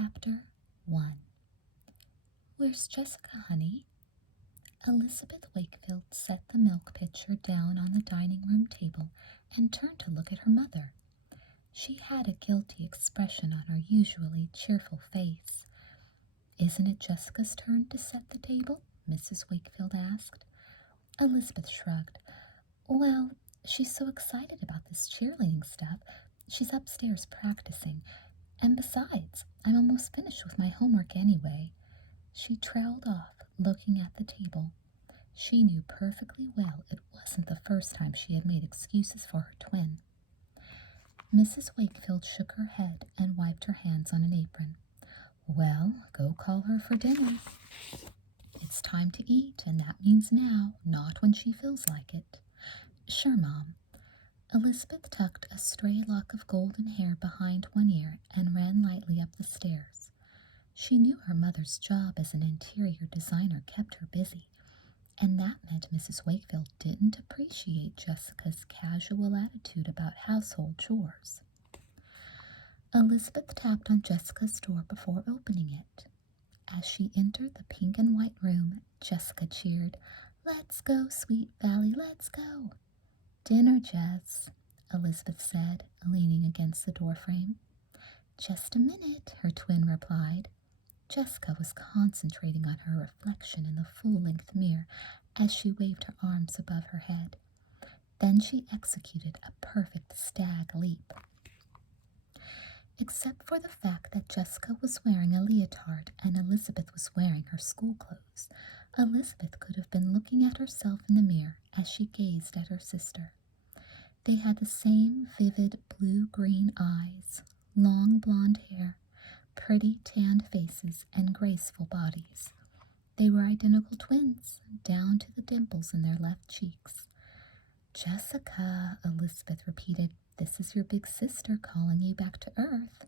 Chapter 1. Where's Jessica, honey? Elizabeth Wakefield set the milk pitcher down on the dining room table and turned to look at her mother. She had a guilty expression on her usually cheerful face. Isn't it Jessica's turn to set the table? Mrs. Wakefield asked. Elizabeth shrugged. Well, she's so excited about this cheerleading stuff. She's upstairs practicing. And besides, I'm almost finished with my homework anyway. She trailed off, looking at the table. She knew perfectly well it wasn't the first time she had made excuses for her twin. Mrs. Wakefield shook her head and wiped her hands on an apron. Well, go call her for dinner. It's time to eat, and that means now, not when she feels like it. Sure, Mom. Elizabeth tucked a stray lock of golden hair behind one ear and ran lightly up the stairs. She knew her mother's job as an interior designer kept her busy, and that meant Mrs. Wakefield didn't appreciate Jessica's casual attitude about household chores. Elizabeth tapped on Jessica's door before opening it. As she entered the pink and white room, Jessica cheered, "Let's go, Sweet Valley, let's go." "Dinner, Jess," Elizabeth said, leaning against the doorframe. "Just a minute," her twin replied. Jessica was concentrating on her reflection in the full-length mirror as she waved her arms above her head. Then she executed a perfect stag leap. Except for the fact that Jessica was wearing a leotard and Elizabeth was wearing her school clothes, Elizabeth could have been looking at herself in the mirror as she gazed at her sister. They had the same vivid blue-green eyes, long blonde hair, pretty tanned faces, and graceful bodies. They were identical twins, down to the dimples in their left cheeks. "Jessica," Elizabeth repeated, "this is your big sister calling you back to earth."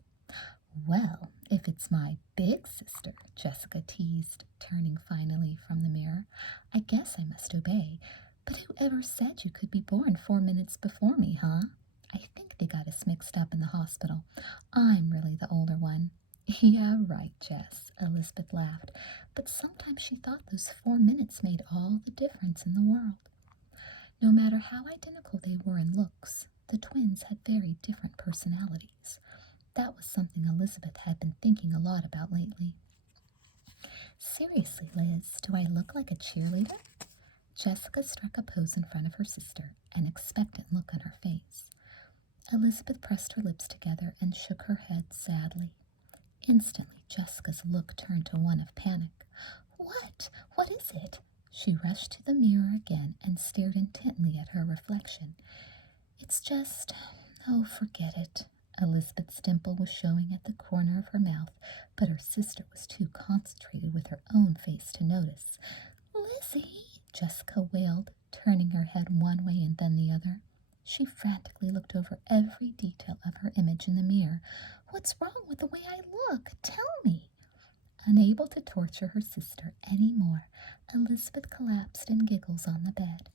"Well, if it's my big sister," Jessica teased, turning finally from the mirror, "I guess I must obey. But whoever said you could be born 4 minutes before me, huh? I think they got us mixed up in the hospital. I'm really the older one." "Yeah, right, Jess," Elizabeth laughed, but sometimes she thought those 4 minutes made all the difference in the world. No matter how identical they were in looks, the twins had very different personalities. That was something Elizabeth had been thinking a lot about lately. "Seriously, Liz, do I look like a cheerleader?" Jessica struck a pose in front of her sister, an expectant look on her face. Elizabeth pressed her lips together and shook her head sadly. Instantly, Jessica's look turned to one of panic. "What? What is it?" She rushed to the mirror again and stared intently at her reflection. "It's just... oh, forget it." Elizabeth's dimple was showing at the corner of her mouth, but her sister was too concentrated with her own face to notice. "Lizzie!" Jessica wailed, turning her head one way and then the other. She frantically looked over every detail of her image in the mirror. "What's wrong with the way I look? Tell me!" Unable to torture her sister any more, Elizabeth collapsed in giggles on the bed.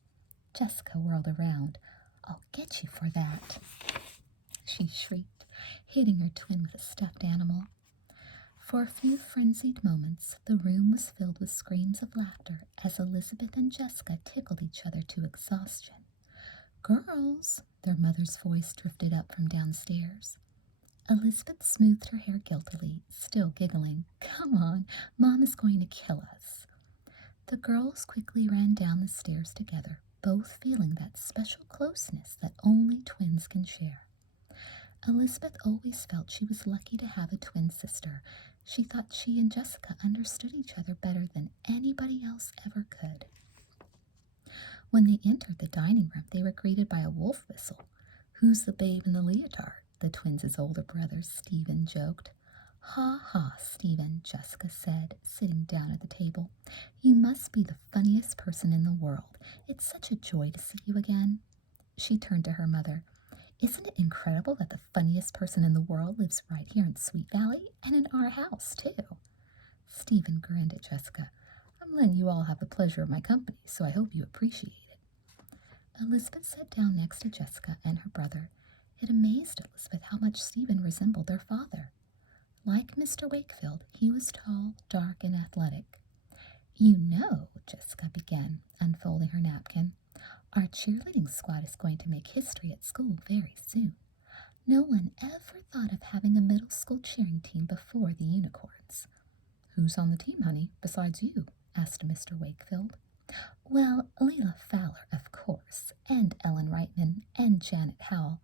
Jessica whirled around. "I'll get you for that," she shrieked, hitting her twin with a stuffed animal. For a few frenzied moments, the room was filled with screams of laughter as Elizabeth and Jessica tickled each other to exhaustion. "Girls!" their mother's voice drifted up from downstairs. Elizabeth smoothed her hair guiltily, still giggling. "Come on, Mom is going to kill us." The girls quickly ran down the stairs together, both feeling that special closeness that only twins can share. Elizabeth always felt she was lucky to have a twin sister. She thought she and Jessica understood each other better than anybody else ever could. When they entered the dining room, they were greeted by a wolf whistle. "Who's the babe in the leotard?" the twins' older brother, Stephen, joked. "Ha ha, Stephen," Jessica said, sitting down at the table. "You must be the funniest person in the world. It's such a joy to see you again." She turned to her mother. "Isn't it incredible that the funniest person in the world lives right here in Sweet Valley, and in our house, too?" Stephen grinned at Jessica. "I'm letting you all have the pleasure of my company, so I hope you appreciate it." Elizabeth sat down next to Jessica and her brother. It amazed Elizabeth how much Stephen resembled their father. Like Mr. Wakefield, he was tall, dark, and athletic. You know, Jessica began, unfolding her napkin, our cheerleading squad is going to make history at school very soon. No one ever thought of having a middle school cheering team before the unicorns. Who's on the team, honey, besides you? Asked Mr. Wakefield. Well, Leila Fowler, of course, and Ellen Reitman, and Janet Howell.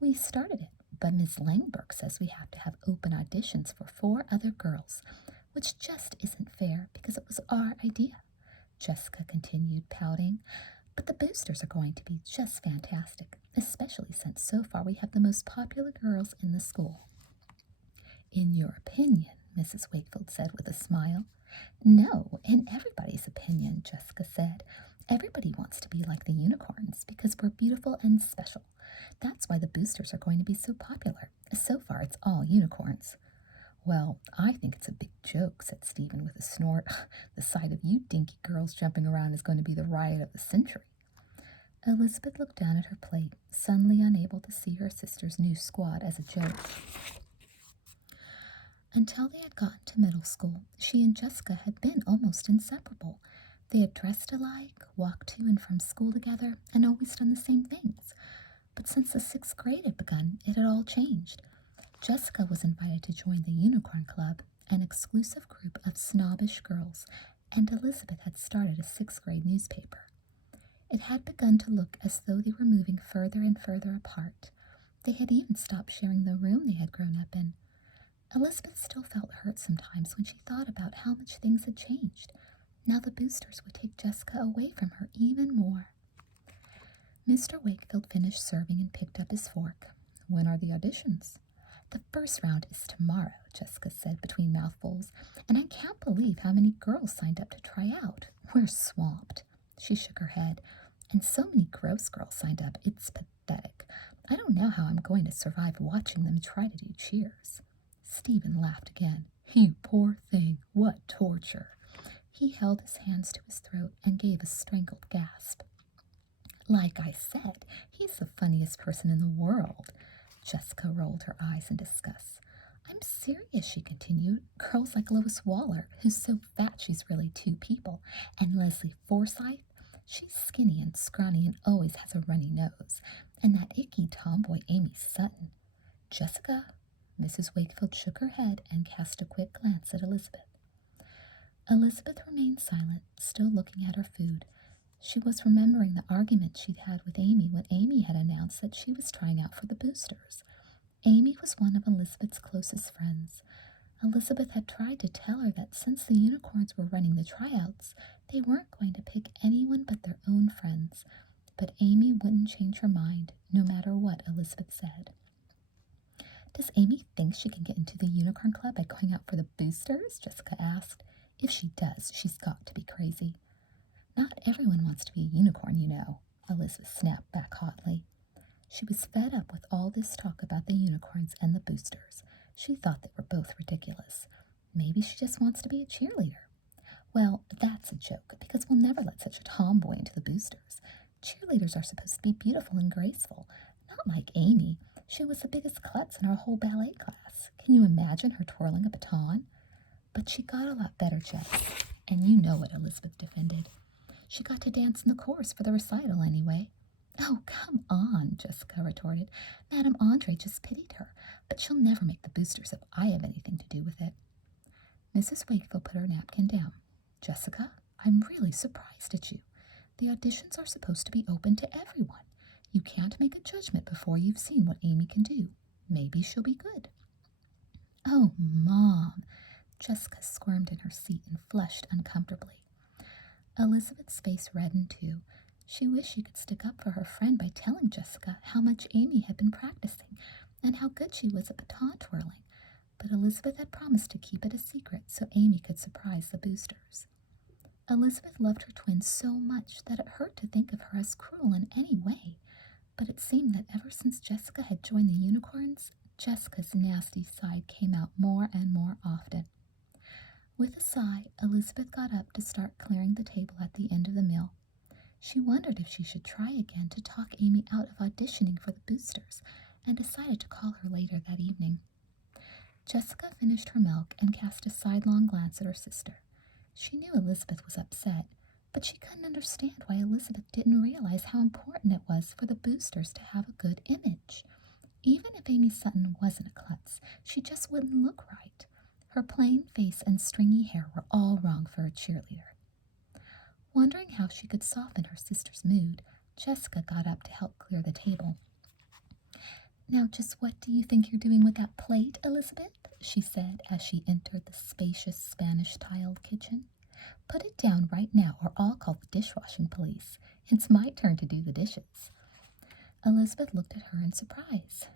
We started it, but Miss Langberg says we have to have open auditions for 4 other girls, which just isn't fair because it was our idea. Jessica continued, pouting. But the boosters are going to be just fantastic, especially since so far we have the most popular girls in the school. In your opinion, Mrs. Wakefield said with a smile. No, in everybody's opinion, Jessica said. Everybody wants to be like the unicorns because we're beautiful and special. That's why the boosters are going to be so popular. So far, it's all unicorns. Well, I think it's a big joke, said Stephen with a snort. The sight of you dinky girls jumping around is going to be the riot of the century. Elizabeth looked down at her plate, suddenly unable to see her sister's new squad as a joke. Until they had gotten to middle school, she and Jessica had been almost inseparable. They had dressed alike, walked to and from school together, and always done the same things. But since the 6th grade had begun, it had all changed. Jessica was invited to join the Unicorn Club, an exclusive group of snobbish girls, and Elizabeth had started a 6th grade newspaper. It had begun to look as though they were moving further and further apart. They had even stopped sharing the room they had grown up in. Elizabeth still felt hurt sometimes when she thought about how much things had changed. Now the boosters would take Jessica away from her even more. Mr. Wakefield finished serving and picked up his fork. When are the auditions? The first round is tomorrow, Jessica said between mouthfuls, and I can't believe how many girls signed up to try out. We're swamped. She shook her head. And so many gross girls signed up. It's pathetic. I don't know how I'm going to survive watching them try to do cheers. Stephen laughed again. You poor thing. What torture. He held his hands to his throat and gave a strangled gasp. Like I said, he's the funniest person in the world. Jessica rolled her eyes in disgust. I'm serious, she continued. Girls like Lois Waller, who's so fat she's really 2 people, and Leslie Forsythe, she's skinny and scrawny and always has a runny nose, and that icky tomboy Amy Sutton. Jessica? Mrs. Wakefield shook her head and cast a quick glance at Elizabeth. Elizabeth remained silent, still looking at her food. She was remembering the argument she'd had with Amy when Amy had announced that she was trying out for the boosters. Amy was one of Elizabeth's closest friends. Elizabeth had tried to tell her that since the unicorns were running the tryouts, they weren't going to pick anyone but their own friends. But Amy wouldn't change her mind, no matter what Elizabeth said. Does Amy think she can get into the Unicorn Club by going out for the boosters? Jessica asked. If she does, she's got to be crazy. Not everyone wants to be a unicorn, you know, Elizabeth snapped back hotly. She was fed up with all this talk about the unicorns and the boosters. She thought they were both ridiculous. Maybe she just wants to be a cheerleader. Well, that's a joke, because we'll never let such a tomboy into the boosters. Cheerleaders are supposed to be beautiful and graceful, not like Amy. She was the biggest klutz in our whole ballet class. Can you imagine her twirling a baton? But she got a lot better, Jess, and you know what Elizabeth defended. She got to dance in the chorus for the recital anyway. Oh, come on, Jessica retorted. Madame Andre just pitied her, but she'll never make the boosters if I have anything to do with it. Mrs. Wakefield put her napkin down. Jessica, I'm really surprised at you. The auditions are supposed to be open to everyone. You can't make a judgment before you've seen what Amy can do. Maybe she'll be good. Oh, Mom. Jessica squirmed in her seat and flushed uncomfortably. Elizabeth's face reddened too. She wished she could stick up for her friend by telling Jessica how much Amy had been practicing and how good she was at baton twirling, but Elizabeth had promised to keep it a secret so Amy could surprise the boosters. Elizabeth loved her twin so much that it hurt to think of her as cruel in any way, but it seemed that ever since Jessica had joined the unicorns, Jessica's nasty side came out more and more often. With a sigh, Elizabeth got up to start clearing the table at the end of the meal. She wondered if she should try again to talk Amy out of auditioning for the boosters, and decided to call her later that evening. Jessica finished her milk and cast a sidelong glance at her sister. She knew Elizabeth was upset, but she couldn't understand why Elizabeth didn't realize how important it was for the boosters to have a good image. Even if Amy Sutton wasn't a klutz, she just wouldn't look right. Her plain face and stringy hair were all wrong for a cheerleader. Wondering how she could soften her sister's mood, Jessica got up to help clear the table. "Now, just what do you think you're doing with that plate, Elizabeth?" she said as she entered the spacious Spanish-tiled kitchen. "Put it down right now or I'll call the dishwashing police. It's my turn to do the dishes." Elizabeth looked at her in surprise.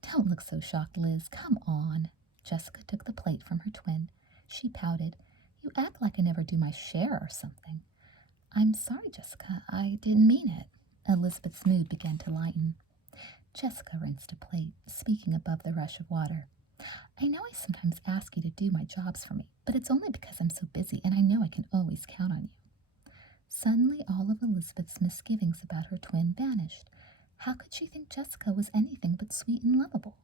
"Don't look so shocked, Liz. Come on." Jessica took the plate from her twin. She pouted. "You act like I never do my share or something." "I'm sorry, Jessica. I didn't mean it." Elizabeth's mood began to lighten. Jessica rinsed a plate, speaking above the rush of water. "I know I sometimes ask you to do my jobs for me, but it's only because I'm so busy and I know I can always count on you." Suddenly all of Elizabeth's misgivings about her twin vanished. How could she think Jessica was anything but sweet and lovable?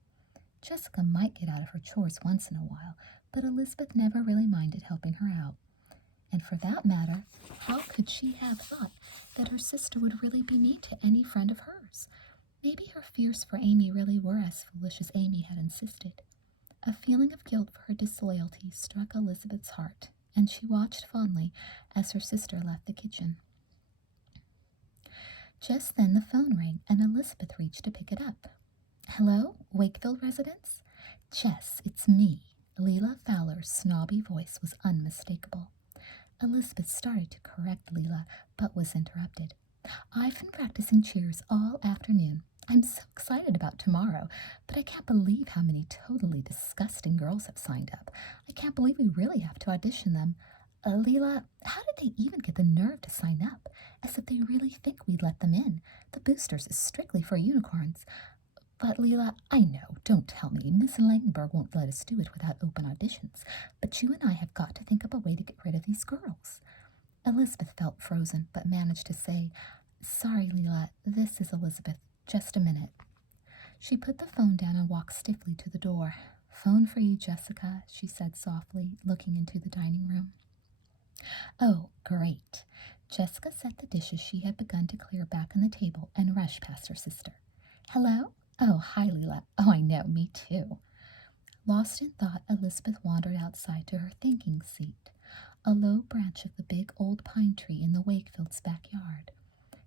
Jessica might get out of her chores once in a while, but Elizabeth never really minded helping her out. And for that matter, how could she have thought that her sister would really be mean to any friend of hers? Maybe her fears for Amy really were as foolish as Amy had insisted. A feeling of guilt for her disloyalty struck Elizabeth's heart, and she watched fondly as her sister left the kitchen. Just then the phone rang, and Elizabeth reached to pick it up. "Hello, Wakefield residence?" "Jess, it's me." Leela Fowler's snobby voice was unmistakable. Elizabeth started to correct Leela, but was interrupted. "I've been practicing cheers all afternoon. I'm so excited about tomorrow, but I can't believe how many totally disgusting girls have signed up. I can't believe we really have to audition them. Leela, how did they even get the nerve to sign up? As if they really think we'd let them in. The boosters is strictly for unicorns." "But Leela, I know, don't tell me. Miss Langenberg won't let us do it without open auditions. But you and I have got to think up a way to get rid of these girls." Elizabeth felt frozen, but managed to say, "Sorry, Leela, this is Elizabeth. Just a minute." She put the phone down and walked stiffly to the door. "Phone for you, Jessica," she said softly, looking into the dining room. "Oh, great." Jessica set the dishes she had begun to clear back on the table and rushed past her sister. "Hello? Oh, hi, Leela. Oh, I know, me too." Lost in thought, Elizabeth wandered outside to her thinking seat, a low branch of the big old pine tree in the Wakefields' backyard.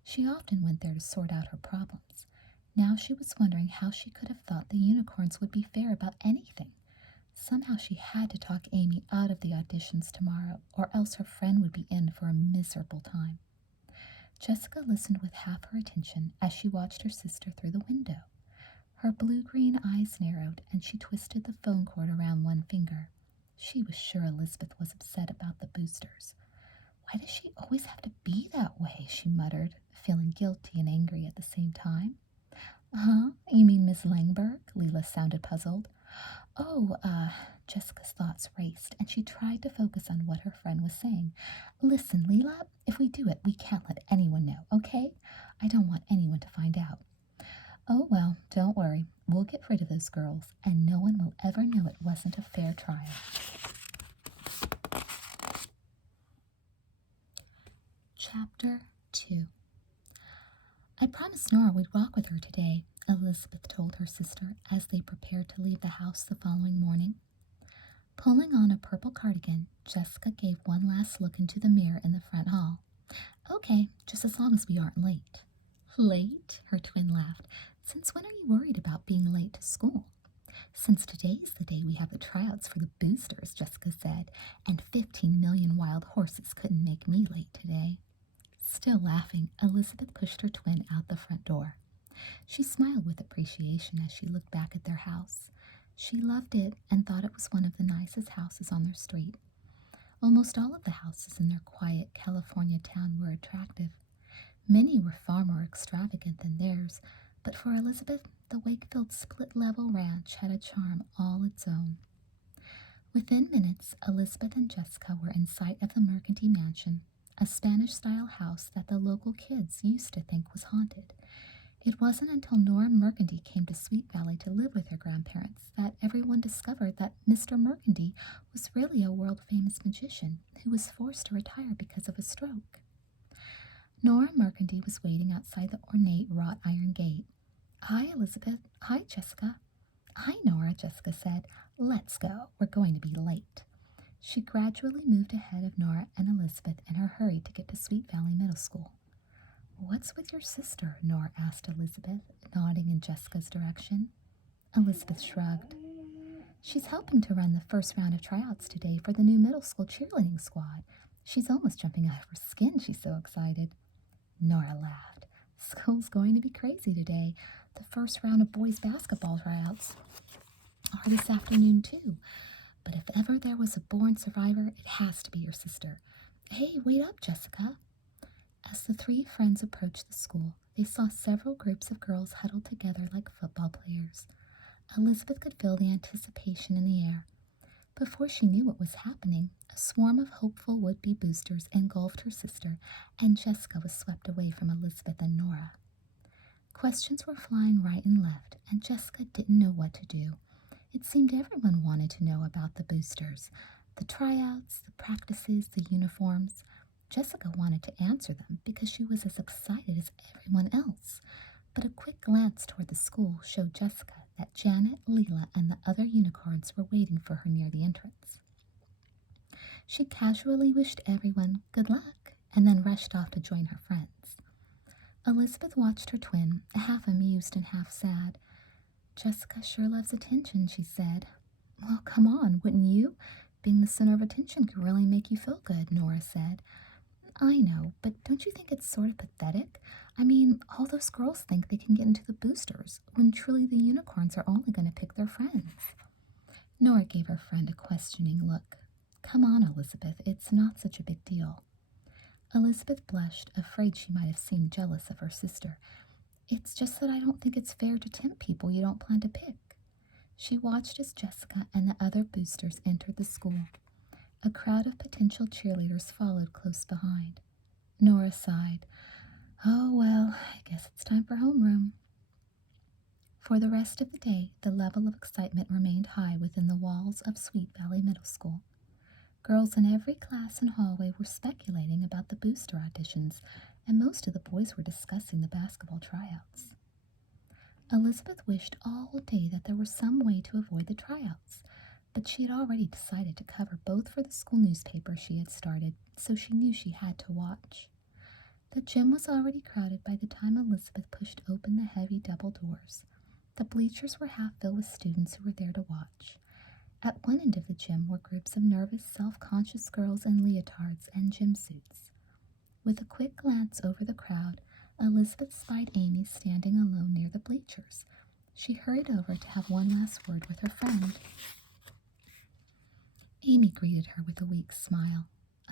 She often went there to sort out her problems. Now she was wondering how she could have thought the unicorns would be fair about anything. Somehow she had to talk Amy out of the auditions tomorrow, or else her friend would be in for a miserable time. Jessica listened with half her attention as she watched her sister through the window. Her blue-green eyes narrowed, and she twisted the phone cord around one finger. She was sure Elizabeth was upset about the boosters. "Why does she always have to be that way?" she muttered, feeling guilty and angry at the same time. "Huh? You mean Miss Langberg?" Leela sounded puzzled. "Oh, Jessica's thoughts raced, and she tried to focus on what her friend was saying. "Listen, Leela, if we do it, we can't let anyone know, okay? I don't want anyone to find out." "Oh, well, don't worry. We'll get rid of those girls, and no one will ever know it wasn't a fair trial." Chapter 2. "I promised Nora we'd walk with her today," Elizabeth told her sister as they prepared to leave the house the following morning. Pulling on a purple cardigan, Jessica gave one last look into the mirror in the front hall. "Okay, just as long as we aren't late." "Late?" her twin laughed. "Since when are you worried about being late to school?" "Since today's the day we have the tryouts for the boosters," Jessica said, "and 15 million wild horses couldn't make me late today." Still laughing, Elizabeth pushed her twin out the front door. She smiled with appreciation as she looked back at their house. She loved it and thought it was one of the nicest houses on their street. Almost all of the houses in their quiet California town were attractive. Many were far more extravagant than theirs, but for Elizabeth, the Wakefield split-level ranch had a charm all its own. Within minutes, Elizabeth and Jessica were in sight of the Mercanty Mansion, a Spanish-style house that the local kids used to think was haunted. It wasn't until Nora Mercandy came to Sweet Valley to live with her grandparents that everyone discovered that Mr. Mercandy was really a world-famous magician who was forced to retire because of a stroke. Nora Mercandy was waiting outside the ornate wrought iron gate. "Hi, Elizabeth. Hi, Jessica." "Hi, Nora," Jessica said. "Let's go. We're going to be late." She gradually moved ahead of Nora and Elizabeth in her hurry to get to Sweet Valley Middle School. "What's with your sister?" Nora asked Elizabeth, nodding in Jessica's direction. Elizabeth shrugged. "She's helping to run the first round of tryouts today for the new middle school cheerleading squad. She's almost jumping out of her skin, she's so excited." Nora laughed. "School's going to be crazy today. The first round of boys basketball tryouts are this afternoon, too. But if ever there was a born survivor, it has to be your sister. Hey, wait up, Jessica." As the three friends approached the school, they saw several groups of girls huddled together like football players. Elizabeth could feel the anticipation in the air. Before she knew what was happening, a swarm of hopeful would-be boosters engulfed her sister, and Jessica was swept away from Elizabeth and Nora. Questions were flying right and left, and Jessica didn't know what to do. It seemed everyone wanted to know about the boosters, the tryouts, the practices, the uniforms. Jessica wanted to answer them because she was as excited as everyone else. But a quick glance toward the school showed Jessica that Janet, Leela, and the other unicorns were waiting for her near the entrance. She casually wished everyone good luck and then rushed off to join her friends. Elizabeth watched her twin, half amused and half sad. "Jessica sure loves attention," she said. "Well, come on, wouldn't you? Being the center of attention could really make you feel good," Nora said. "I know, but don't you think it's sort of pathetic? I mean, all those girls think they can get into the boosters, when truly the unicorns are only going to pick their friends." Nora gave her friend a questioning look. "Come on, Elizabeth, it's not such a big deal." Elizabeth blushed, afraid she might have seemed jealous of her sister. "It's just that I don't think it's fair to tempt people you don't plan to pick." She watched as Jessica and the other boosters entered the school. A crowd of potential cheerleaders followed close behind. Nora sighed. "Oh, well, I guess it's time for homeroom." For the rest of the day, the level of excitement remained high within the walls of Sweet Valley Middle School. Girls in every class and hallway were speculating about the booster auditions, and most of the boys were discussing the basketball tryouts. Elizabeth wished all day that there were some way to avoid the tryouts, but she had already decided to cover both for the school newspaper she had started, so she knew she had to watch. The gym was already crowded by the time Elizabeth pushed open the heavy double doors. The bleachers were half filled with students who were there to watch. At one end of the gym were groups of nervous, self-conscious girls in leotards and gym suits. With a quick glance over the crowd, Elizabeth spied Amy standing alone near the bleachers. She hurried over to have one last word with her friend. Amy greeted her with a weak smile.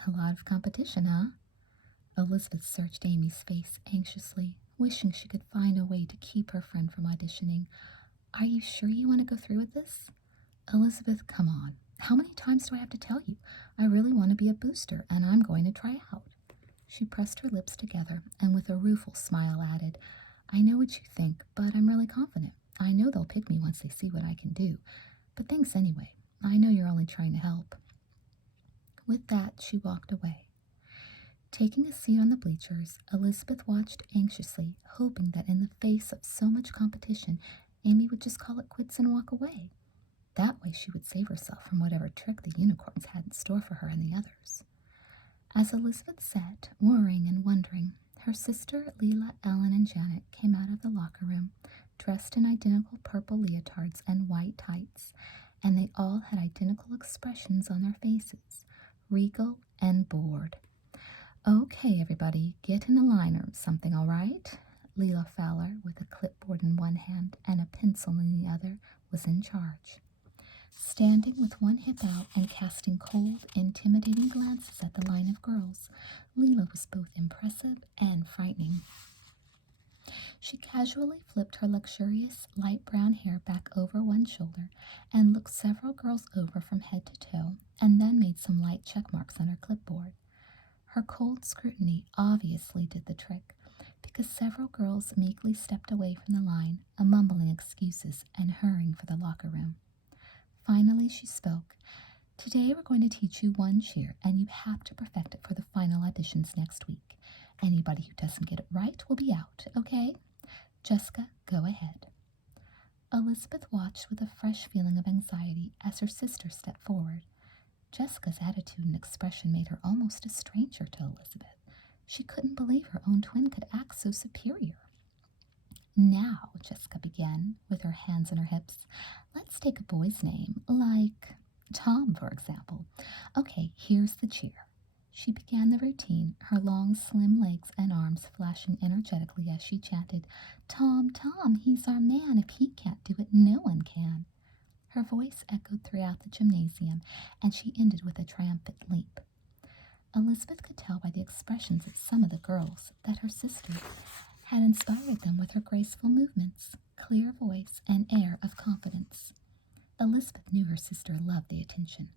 "A lot of competition, huh?" Elizabeth searched Amy's face anxiously, wishing she could find a way to keep her friend from auditioning. "Are you sure you want to go through with this?" "Elizabeth, come on. How many times do I have to tell you? I really want to be a booster, and I'm going to try out." She pressed her lips together and with a rueful smile added, "I know what you think, but I'm really confident. I know they'll pick me once they see what I can do. But thanks anyway. I know you're only trying to help." With that, she walked away. Taking a seat on the bleachers, Elizabeth watched anxiously, hoping that in the face of so much competition, Amy would just call it quits and walk away. That way she would save herself from whatever trick the unicorns had in store for her and the others. As Elizabeth sat, worrying and wondering, her sister, Leela, Ellen, and Janet came out of the locker room, dressed in identical purple leotards and white tights, and they all had identical expressions on their faces, regal and bored. "Okay, everybody, get in a line or something, all right?" Leela Fowler, with a clipboard in one hand and a pencil in the other, was in charge. Standing with one hip out and casting cold, intimidating glances at the line of girls, Leela was both impressive and frightening. She casually flipped her luxurious light brown hair back over one shoulder and looked several girls over from head to toe, and then made some light check marks on her clipboard. Her cold scrutiny obviously did the trick, because several girls meekly stepped away from the line, mumbling excuses and hurrying for the locker room. Finally, she spoke. Today we're going to teach you one cheer, and you have to perfect it for the final auditions next week. Anybody who doesn't get it right will be out, okay? Jessica, go ahead. Elizabeth watched with a fresh feeling of anxiety as her sister stepped forward. Jessica's attitude and expression made her almost a stranger to Elizabeth. She couldn't believe her own twin could act so superior. Now, Jessica began, with her hands on her hips, let's take a boy's name, like Tom, for example. Okay, here's the cheer. She began the routine, her long, slim legs and arms flashing energetically as she chanted, Tom, Tom, he's our man. If he can't do it, no one can. Her voice echoed throughout the gymnasium, and she ended with a triumphant leap. Elizabeth could tell by the expressions of some of the girls that her sister had inspired them with her graceful movements, clear voice, and air of confidence. Elizabeth knew her sister loved the attention.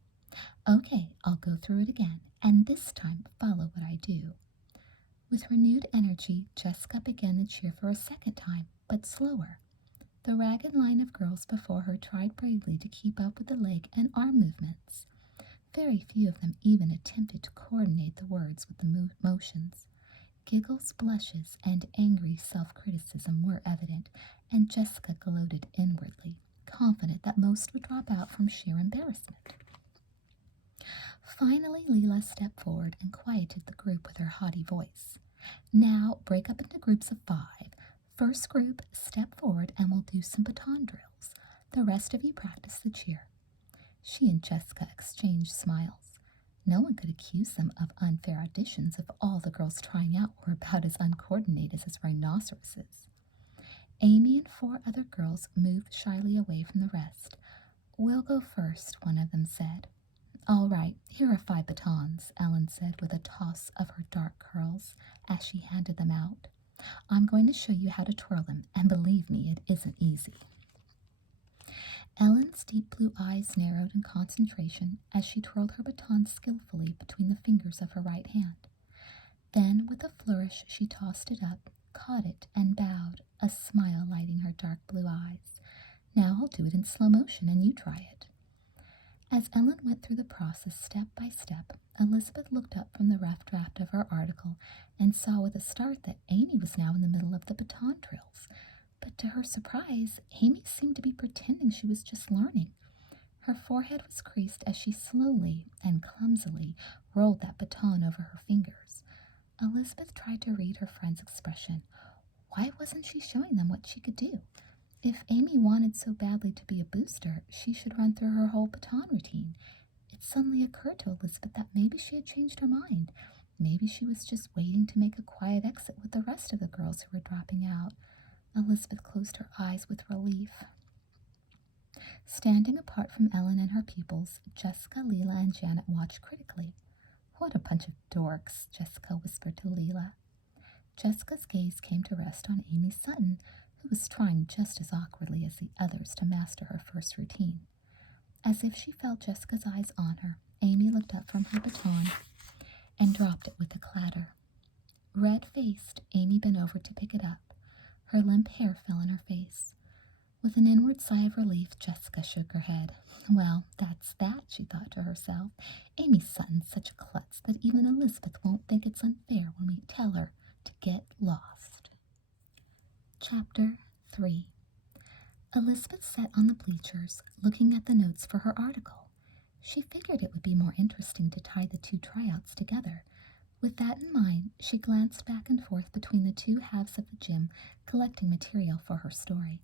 Okay, I'll go through it again, and this time follow what I do. With renewed energy, Jessica began the cheer for a second time, but slower. The ragged line of girls before her tried bravely to keep up with the leg and arm movements. Very few of them even attempted to coordinate the words with the motions. Giggles, blushes, and angry self-criticism were evident, and Jessica gloated inwardly, confident that most would drop out from sheer embarrassment. Finally, Leela stepped forward and quieted the group with her haughty voice. Now, break up into groups of 5. First group, step forward and we'll do some baton drills. The rest of you practice the cheer. She and Jessica exchanged smiles. No one could accuse them of unfair auditions if all the girls trying out were about as uncoordinated as rhinoceroses. Amy and 4 other girls moved shyly away from the rest. We'll go first, one of them said. All right, here are 5 batons, Ellen said with a toss of her dark curls as she handed them out. I'm going to show you how to twirl them, and believe me, it isn't easy. Ellen's deep blue eyes narrowed in concentration as she twirled her baton skillfully between the fingers of her right hand. Then, with a flourish, she tossed it up, caught it, and bowed, a smile lighting her dark blue eyes. Now I'll do it in slow motion, and you try it. As Ellen went through the process step by step, Elizabeth looked up from the rough draft of her article and saw with a start that Amy was now in the middle of the baton drills. But to her surprise, Amy seemed to be pretending she was just learning. Her forehead was creased as she slowly and clumsily rolled that baton over her fingers. Elizabeth tried to read her friend's expression. Why wasn't she showing them what she could do? If Amy wanted so badly to be a booster, she should run through her whole baton routine. It suddenly occurred to Elizabeth that maybe she had changed her mind. Maybe she was just waiting to make a quiet exit with the rest of the girls who were dropping out. Elizabeth closed her eyes with relief. Standing apart from Ellen and her pupils, Jessica, Leela, and Janet watched critically. What a bunch of dorks, Jessica whispered to Leela. Jessica's gaze came to rest on Amy Sutton, who was trying just as awkwardly as the others to master her first routine. As if she felt Jessica's eyes on her, Amy looked up from her baton and dropped it with a clatter. Red-faced, Amy bent over to pick it up. Her limp hair fell in her face. With an inward sigh of relief, Jessica shook her head. Well, that's that, she thought to herself. Amy Sutton's such a klutz that even Elizabeth won't think it's unfair when we tell her to get lost. Chapter 3. Elizabeth sat on the bleachers, looking at the notes for her article. She figured it would be more interesting to tie the 2 tryouts together. With that in mind, she glanced back and forth between the 2 halves of the gym, collecting material for her story.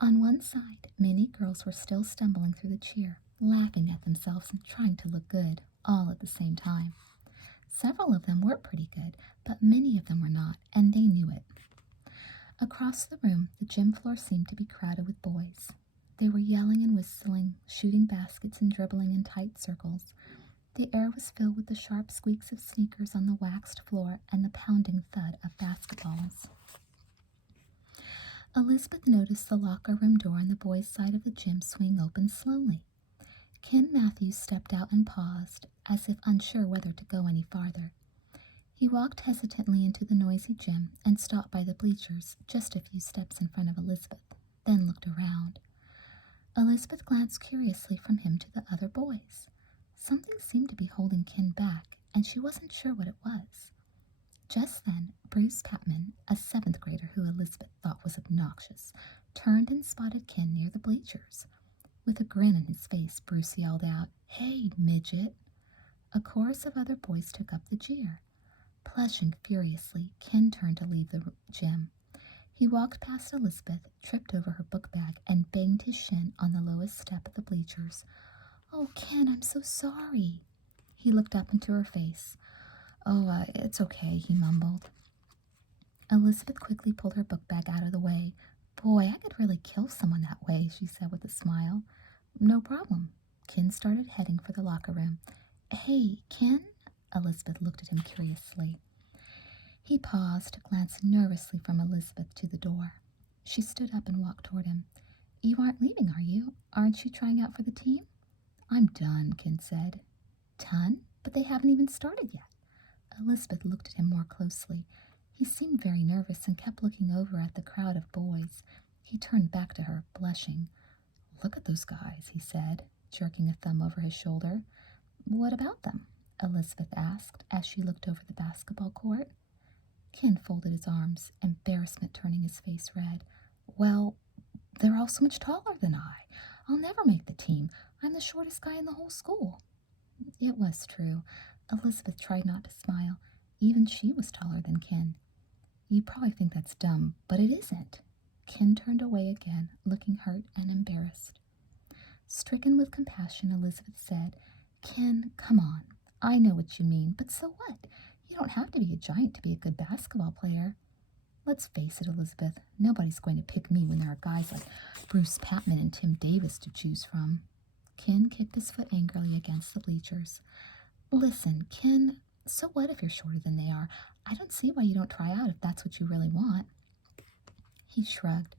On one side, many girls were still stumbling through the cheer, laughing at themselves and trying to look good, all at the same time. Several of them were pretty good, but many of them were not, and they knew it. Across the room, the gym floor seemed to be crowded with boys. They were yelling and whistling, shooting baskets and dribbling in tight circles. The air was filled with the sharp squeaks of sneakers on the waxed floor and the pounding thud of basketballs. Elizabeth noticed the locker room door on the boys' side of the gym swing open slowly. Ken Matthews stepped out and paused, as if unsure whether to go any farther. He walked hesitantly into the noisy gym and stopped by the bleachers just a few steps in front of Elizabeth, then looked around. Elizabeth glanced curiously from him to the other boys. Something seemed to be holding Ken back, and she wasn't sure what it was. Just then, Bruce Patman, a seventh grader who Elizabeth thought was obnoxious, turned and spotted Ken near the bleachers. With a grin on his face, Bruce yelled out, "Hey, midget!" A chorus of other boys took up the jeer. Blushing furiously, Ken turned to leave the gym. He walked past Elizabeth, tripped over her book bag, and banged his shin on the lowest step of the bleachers. "Oh, Ken, I'm so sorry." He looked up into her face. "Oh, it's okay," he mumbled. Elizabeth quickly pulled her book bag out of the way. "Boy, I could really kill someone that way," she said with a smile. "No problem." Ken started heading for the locker room. "Hey, Ken?" Elizabeth looked at him curiously. He paused, glancing nervously from Elizabeth to the door. She stood up and walked toward him. "You aren't leaving, are you? Aren't you trying out for the team?" "I'm done," Ken said. "Done? But they haven't even started yet." Elizabeth looked at him more closely. He seemed very nervous and kept looking over at the crowd of boys. He turned back to her, blushing. "Look at those guys," he said, jerking a thumb over his shoulder. "What about them?" Elizabeth asked as she looked over the basketball court. Ken folded his arms, embarrassment turning his face red. "Well, they're all so much taller than I. I'll never make the team. I'm the shortest guy in the whole school." It was true. Elizabeth tried not to smile. Even she was taller than Ken. "You probably think that's dumb, but it isn't." Ken turned away again, looking hurt and embarrassed. Stricken with compassion, Elizabeth said, "Ken, come on. I know what you mean, but so what? You don't have to be a giant to be a good basketball player." "Let's face it, Elizabeth, nobody's going to pick me when there are guys like Bruce Patman and Tim Davis to choose from." Ken kicked his foot angrily against the bleachers. "Listen, Ken, so what if you're shorter than they are? I don't see why you don't try out if that's what you really want." He shrugged.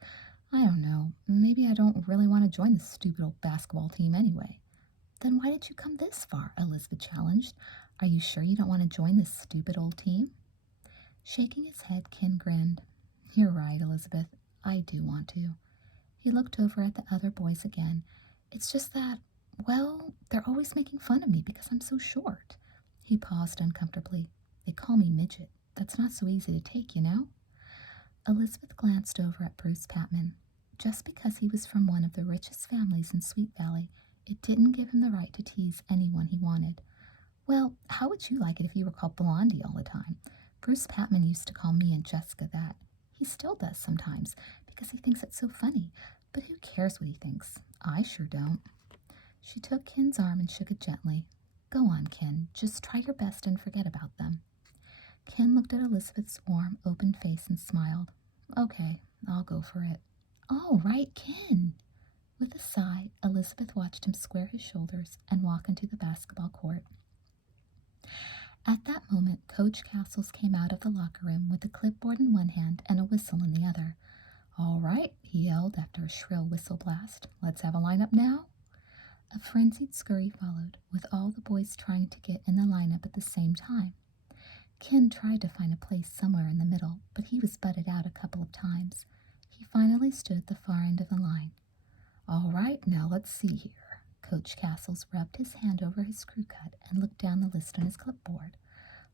"I don't know. Maybe I don't really want to join the stupid old basketball team anyway." "Then why did you come this far?" Elizabeth challenged. "Are you sure you don't want to join this stupid old team?" Shaking his head, Ken grinned. "You're right, Elizabeth. I do want to." He looked over at the other boys again. "It's just that, well, they're always making fun of me because I'm so short." He paused uncomfortably. "They call me midget. That's not so easy to take, you know?" Elizabeth glanced over at Bruce Patman. Just because he was from one of the richest families in Sweet Valley, it didn't give him the right to tease anyone he wanted. "Well, how would you like it if you were called Blondie all the time? Bruce Patman used to call me and Jessica that. He still does sometimes, because he thinks it's so funny. But who cares what he thinks? I sure don't." She took Ken's arm and shook it gently. "Go on, Ken. Just try your best and forget about them." Ken looked at Elizabeth's warm, open face and smiled. "Okay, I'll go for it." "All right, Ken." With a sigh, Elizabeth watched him square his shoulders and walk into the basketball court. At that moment, Coach Castles came out of the locker room with a clipboard in one hand and a whistle in the other. "All right," he yelled after a shrill whistle blast. "Let's have a lineup now." A frenzied scurry followed, with all the boys trying to get in the lineup at the same time. Ken tried to find a place somewhere in the middle, but he was butted out a couple of times. He finally stood at the far end of the line. "All right, now let's see here." Coach Castles rubbed his hand over his crew cut and looked down the list on his clipboard.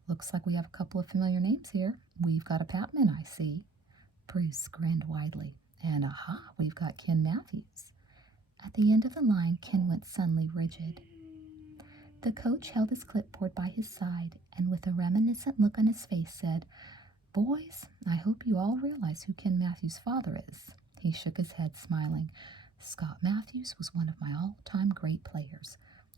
"Looks like we have a couple of familiar names here. We've got a Patman, I see." Bruce grinned widely. "And aha, we've got Ken Matthews." At the end of the line, Ken went suddenly rigid. The coach held his clipboard by his side and with a reminiscent look on his face said, "Boys, I hope you all realize who Ken Matthews' father is." He shook his head, smiling. "Scott Matthews was one of my all-time great players.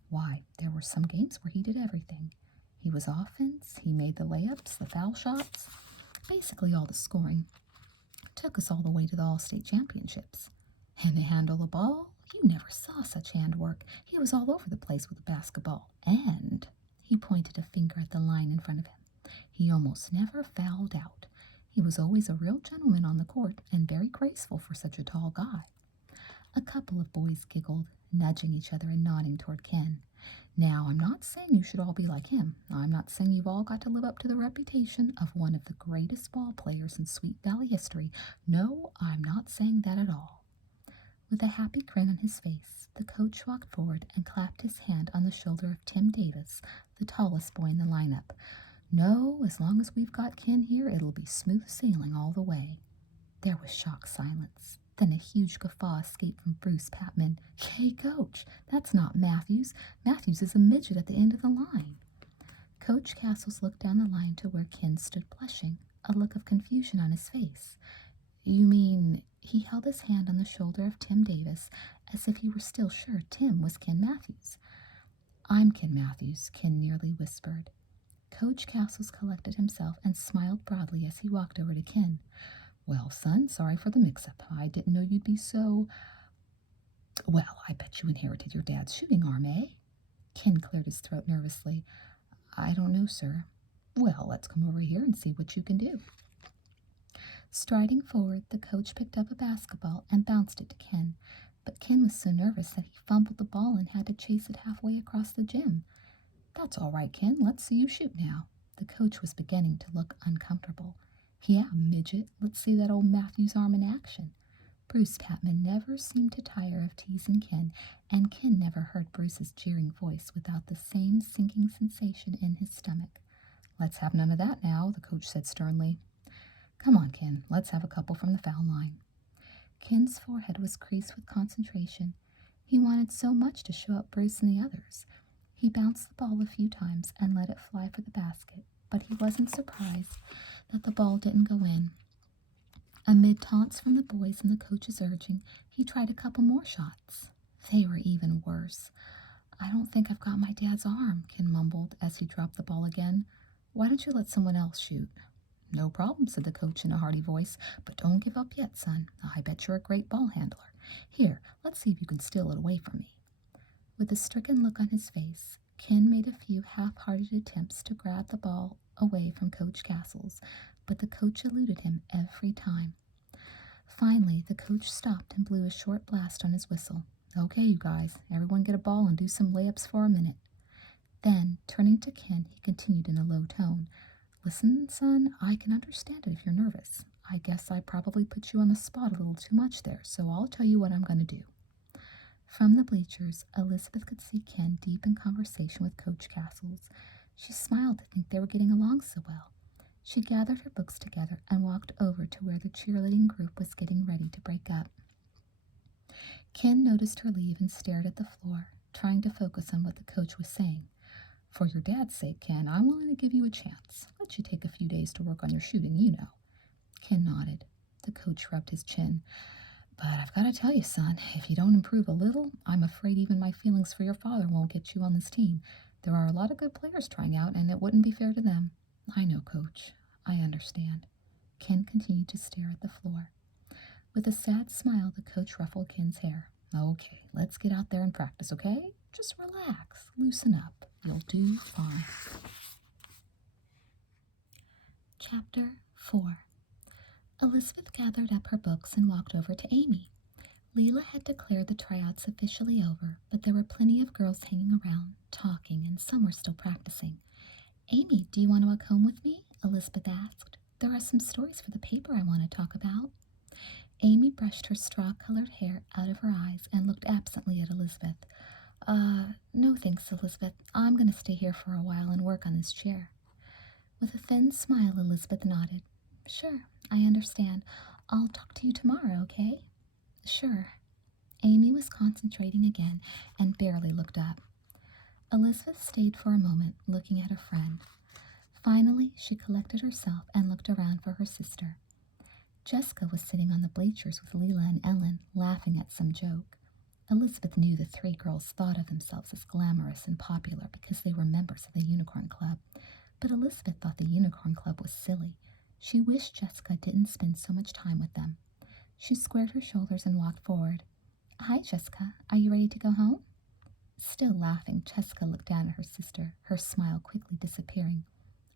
Why, there were some games where he did everything. He was offense, he made the layups, the foul shots, basically all the scoring. Took us all the way to the All-State Championships. And to handle the ball, you never saw such handwork. He was all over the place with the basketball. And," he pointed a finger at the line in front of him, "he almost never fouled out. He was always a real gentleman on the court and very graceful for such a tall guy." A couple of boys giggled, nudging each other and nodding toward Ken. Now, I'm not saying you should all be like him. I'm not saying you've all got to live up to the reputation of one of the greatest ball players in Sweet Valley history. No, I'm not saying that at all. With a happy grin on his face, the coach walked forward and clapped his hand on the shoulder of Tim Davis, the tallest boy in the lineup. No, as long as we've got Ken here, it'll be smooth sailing all the way. There was shocked silence. Then a huge guffaw escaped from Bruce Patman. Hey, Coach, that's not Matthews. Matthews is a midget at the end of the line. Coach Castles looked down the line to where Ken stood blushing, a look of confusion on his face. You mean, he held his hand on the shoulder of Tim Davis as if he were still sure Tim was Ken Matthews. I'm Ken Matthews, Ken nearly whispered. Coach Castles collected himself and smiled broadly as he walked over to Ken. Well, son, sorry for the mix-up. I didn't know you'd be so... Well, I bet you inherited your dad's shooting arm, eh? Ken cleared his throat nervously. I don't know, sir. Well, let's come over here and see what you can do. Striding forward, the coach picked up a basketball and bounced it to Ken, but Ken was so nervous that he fumbled the ball and had to chase it halfway across the gym. That's all right, Ken. Let's see you shoot now. The coach was beginning to look uncomfortable. Yeah, midget, let's see that old Matthews arm in action. Bruce Patman never seemed to tire of teasing Ken, and Ken never heard Bruce's jeering voice without the same sinking sensation in his stomach. Let's have none of that now, the coach said sternly. Come on, Ken, let's have a couple from the foul line. Ken's forehead was creased with concentration. He wanted so much to show up Bruce and the others. He bounced the ball a few times and let it fly for the basket, but he wasn't surprised that the ball didn't go in. Amid taunts from the boys and the coach's urging, he tried a couple more shots. They were even worse. I don't think I've got my dad's arm, Ken mumbled as he dropped the ball again. Why don't you let someone else shoot? No problem, said the coach in a hearty voice, but don't give up yet, son. I bet you're a great ball handler. Here, let's see if you can steal it away from me. With a stricken look on his face, Ken made a few half-hearted attempts to grab the ball away from Coach Castles, but the coach eluded him every time. Finally, the coach stopped and blew a short blast on his whistle. Okay, you guys, everyone get a ball and do some layups for a minute. Then, turning to Ken, he continued in a low tone. Listen, son, I can understand it if you're nervous. I guess I probably put you on the spot a little too much there, so I'll tell you what I'm going to do. From the bleachers, Elizabeth could see Ken deep in conversation with Coach Castles. She smiled to think they were getting along so well. She gathered her books together and walked over to where the cheerleading group was getting ready to break up. Ken noticed her leave and stared at the floor, trying to focus on what the coach was saying. For your dad's sake, Ken, I'm willing to give you a chance. Let you take a few days to work on your shooting, you know. Ken nodded. The coach rubbed his chin. But I've got to tell you, son, if you don't improve a little, I'm afraid even my feelings for your father won't get you on this team. There are a lot of good players trying out, and it wouldn't be fair to them. I know, Coach. I understand. Ken continued to stare at the floor. With a sad smile, the coach ruffled Ken's hair. Okay, let's get out there and practice, okay? Just relax, loosen up. You'll do fine. Chapter 4. Elizabeth gathered up her books and walked over to Amy. Leela had declared the tryouts officially over, but there were plenty of girls hanging around, talking, and some were still practicing. Amy, do you want to walk home with me? Elizabeth asked. There are some stories for the paper I want to talk about. Amy brushed her straw-colored hair out of her eyes and looked absently at Elizabeth. No thanks, Elizabeth. I'm going to stay here for a while and work on this chair. With a thin smile, Elizabeth nodded. Sure, I understand. I'll talk to you tomorrow, okay? Sure. Amy was concentrating again and barely looked up. Elizabeth stayed for a moment, looking at her friend. Finally, she collected herself and looked around for her sister. Jessica was sitting on the bleachers with Leela and Ellen, laughing at some joke. Elizabeth knew the three girls thought of themselves as glamorous and popular because they were members of the Unicorn Club, but Elizabeth thought the Unicorn Club was silly. She wished Jessica didn't spend so much time with them. She squared her shoulders and walked forward. Hi, Jessica. Are you ready to go home? Still laughing, Jessica looked down at her sister, her smile quickly disappearing.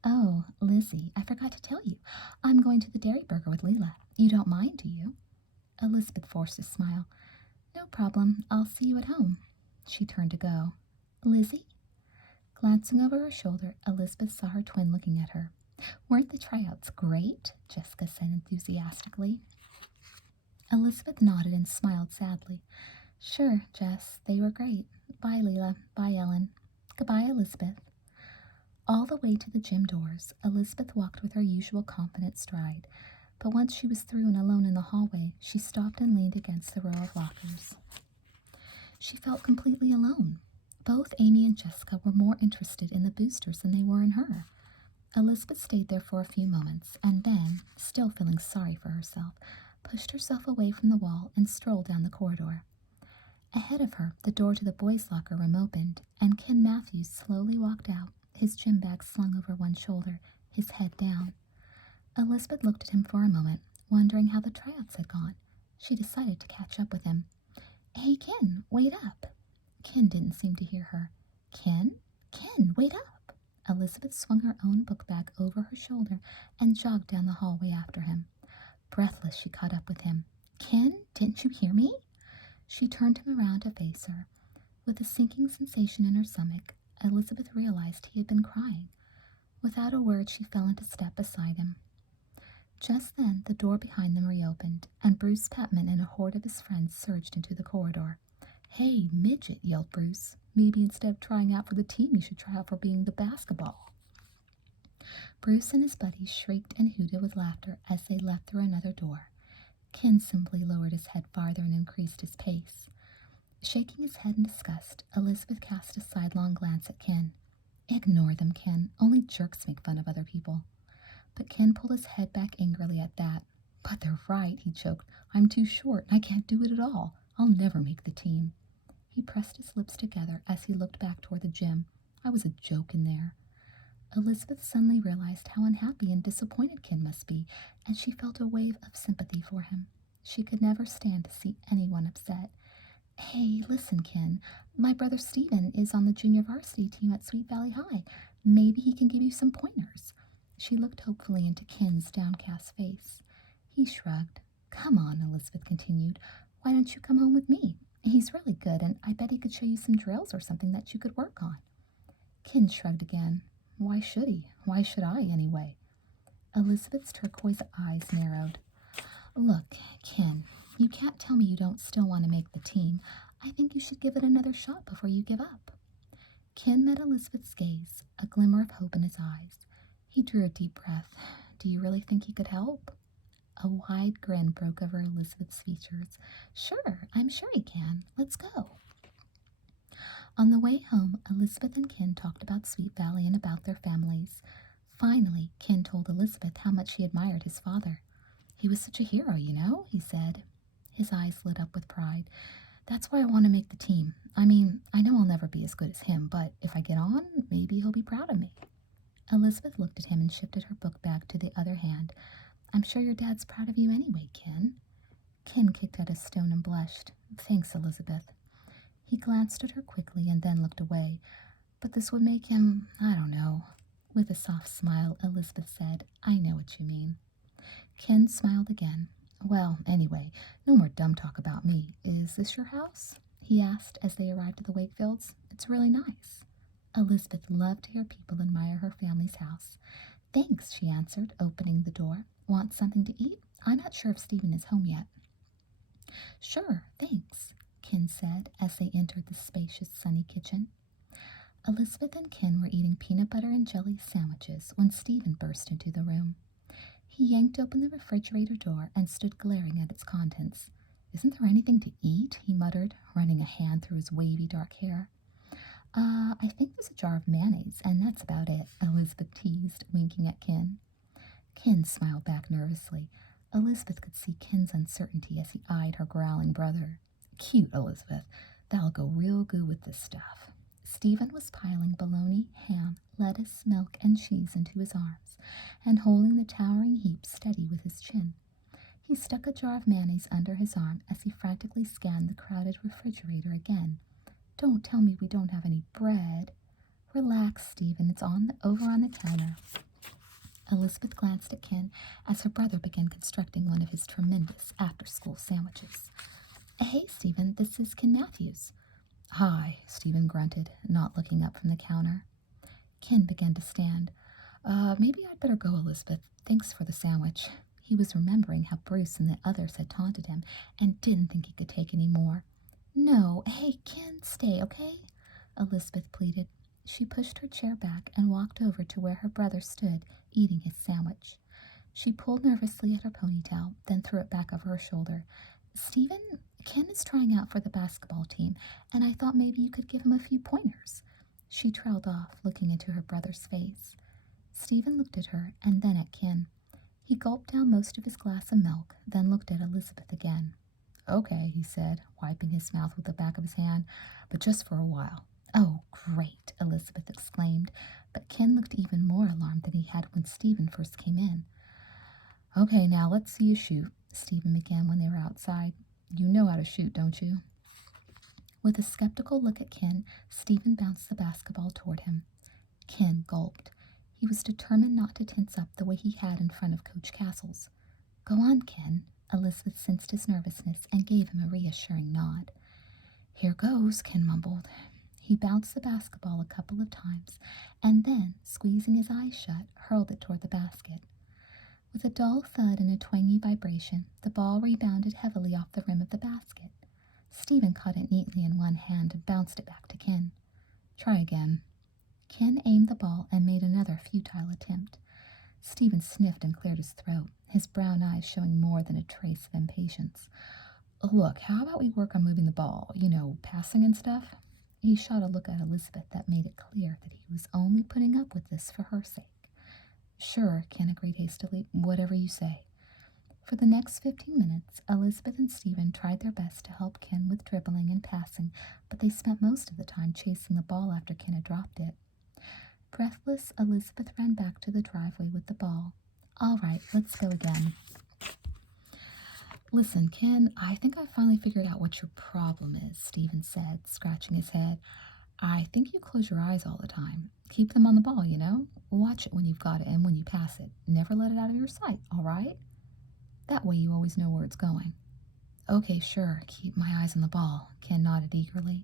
Oh, Lizzie, I forgot to tell you. I'm going to the Dairy Burger with Leela. You don't mind, do you? Elizabeth forced a smile. No problem. I'll see you at home. She turned to go. Lizzie? Glancing over her shoulder, Elizabeth saw her twin looking at her. Weren't the tryouts great? Jessica said enthusiastically. Elizabeth nodded and smiled sadly. Sure, Jess, they were great. Bye, Leela. Bye, Ellen. Goodbye, Elizabeth. All the way to the gym doors, Elizabeth walked with her usual confident stride, but once she was through and alone in the hallway, she stopped and leaned against the row of lockers. She felt completely alone. Both Amy and Jessica were more interested in the boosters than they were in her. Elizabeth stayed there for a few moments, and then, still feeling sorry for herself, pushed herself away from the wall and strolled down the corridor. Ahead of her, the door to the boys' locker room opened, and Ken Matthews slowly walked out, his gym bag slung over one shoulder, his head down. Elizabeth looked at him for a moment, wondering how the tryouts had gone. She decided to catch up with him. Hey, Ken, wait up. Ken didn't seem to hear her. Ken? Ken, wait up. Elizabeth swung her own book bag over her shoulder and jogged down the hallway after him. Breathless, she caught up with him. Ken, didn't you hear me? She turned him around to face her. With a sinking sensation in her stomach, Elizabeth realized he had been crying. Without a word, she fell into step beside him. Just then, the door behind them reopened, and Bruce Patman and a horde of his friends surged into the corridor. Hey, midget, yelled Bruce. Maybe instead of trying out for the team, you should try out for being the basketball. Bruce and his buddies shrieked and hooted with laughter as they left through another door. Ken simply lowered his head farther and increased his pace. Shaking his head in disgust, Elizabeth cast a sidelong glance at Ken. Ignore them, Ken. Only jerks make fun of other people. But Ken pulled his head back angrily at that. But they're right, he choked. I'm too short and I can't do it at all. I'll never make the team. He pressed his lips together as he looked back toward the gym. I was a joke in there. Elizabeth suddenly realized how unhappy and disappointed Ken must be, and she felt a wave of sympathy for him. She could never stand to see anyone upset. Hey, listen, Ken. My brother Stephen is on the junior varsity team at Sweet Valley High. Maybe he can give you some pointers. She looked hopefully into Ken's downcast face. He shrugged. Come on, Elizabeth continued. Why don't you come home with me? He's really good, and I bet he could show you some drills or something that you could work on. Ken shrugged again. Why should he? Why should I, anyway? Elizabeth's turquoise eyes narrowed. Look, Ken, you can't tell me you don't still want to make the team. I think you should give it another shot before you give up. Ken met Elizabeth's gaze, a glimmer of hope in his eyes. He drew a deep breath. Do you really think he could help? A wide grin broke over Elizabeth's features. Sure, I'm sure he can. Let's go. On the way home, Elizabeth and Ken talked about Sweet Valley and about their families. Finally, Ken told Elizabeth how much he admired his father. He was such a hero, you know, he said. His eyes lit up with pride. That's why I want to make the team. I mean, I know I'll never be as good as him, but if I get on, maybe he'll be proud of me. Elizabeth looked at him and shifted her book bag to the other hand. I'm sure your dad's proud of you anyway, Ken. Ken kicked at a stone and blushed. Thanks, Elizabeth. He glanced at her quickly and then looked away. But this would make him, I don't know. With a soft smile, Elizabeth said, I know what you mean. Ken smiled again. Well, anyway, no more dumb talk about me. Is this your house? He asked as they arrived at the Wakefields. It's really nice. Elizabeth loved to hear people admire her family's house. Thanks, she answered, opening the door. Want something to eat? I'm not sure if Stephen is home yet. Sure, thanks, Ken said as they entered the spacious, sunny kitchen. Elizabeth and Ken were eating peanut butter and jelly sandwiches when Stephen burst into the room. He yanked open the refrigerator door and stood glaring at its contents. Isn't there anything to eat? He muttered, running a hand through his wavy dark hair. I think there's a jar of mayonnaise, and that's about it, Elizabeth teased, winking at Ken. Ken smiled back nervously. Elizabeth could see Ken's uncertainty as he eyed her growling brother. Cute, Elizabeth. That'll go real good with this stuff. Stephen was piling bologna, ham, lettuce, milk, and cheese into his arms, and holding the towering heap steady with his chin. He stuck a jar of mayonnaise under his arm as he frantically scanned the crowded refrigerator again. Don't tell me we don't have any bread. Relax, Stephen. It's over on the counter. Elizabeth glanced at Ken as her brother began constructing one of his tremendous after-school sandwiches. Hey, Stephen, this is Ken Matthews. Hi, Stephen grunted, not looking up from the counter. Ken began to stand. Maybe I'd better go, Elizabeth. Thanks for the sandwich. He was remembering how Bruce and the others had taunted him and didn't think he could take any more. No, hey, Ken, stay, okay? Elizabeth pleaded. She pushed her chair back and walked over to where her brother stood, eating his sandwich. She pulled nervously at her ponytail, then threw it back over her shoulder. Stephen, Ken is trying out for the basketball team, and I thought maybe you could give him a few pointers. She trailed off, looking into her brother's face. Stephen looked at her and then at Ken. He gulped down most of his glass of milk, then looked at Elizabeth again. Okay, he said, wiping his mouth with the back of his hand, but just for a while. Oh, great, Elizabeth exclaimed, but Ken looked even more alarmed than he had when Stephen first came in. Okay, now let's see you shoot, Stephen began when they were outside. You know how to shoot, don't you? With a skeptical look at Ken, Stephen bounced the basketball toward him. Ken gulped. He was determined not to tense up the way he had in front of Coach Castles. Go on, Ken. Elizabeth sensed his nervousness and gave him a reassuring nod. Here goes, Ken mumbled. He bounced the basketball a couple of times, and then, squeezing his eyes shut, hurled it toward the basket. With a dull thud and a twangy vibration, the ball rebounded heavily off the rim of the basket. Stephen caught it neatly in one hand and bounced it back to Ken. Try again. Ken aimed the ball and made another futile attempt. Stephen sniffed and cleared his throat, his brown eyes showing more than a trace of impatience. Look, how about we work on moving the ball? Passing and stuff? He shot a look at Elizabeth that made it clear that he was only putting up with this for her sake. Sure, Ken agreed hastily. Whatever you say. For the next 15 minutes, Elizabeth and Stephen tried their best to help Ken with dribbling and passing, but they spent most of the time chasing the ball after Ken had dropped it. Breathless, Elizabeth ran back to the driveway with the ball. All right, let's go again. Listen, Ken, I think I finally figured out what your problem is, Stephen said, scratching his head. I think you close your eyes all the time. Keep them on the ball, Watch it when you've got it and when you pass it. Never let it out of your sight, all right? That way you always know where it's going. Okay, sure, keep my eyes on the ball, Ken nodded eagerly.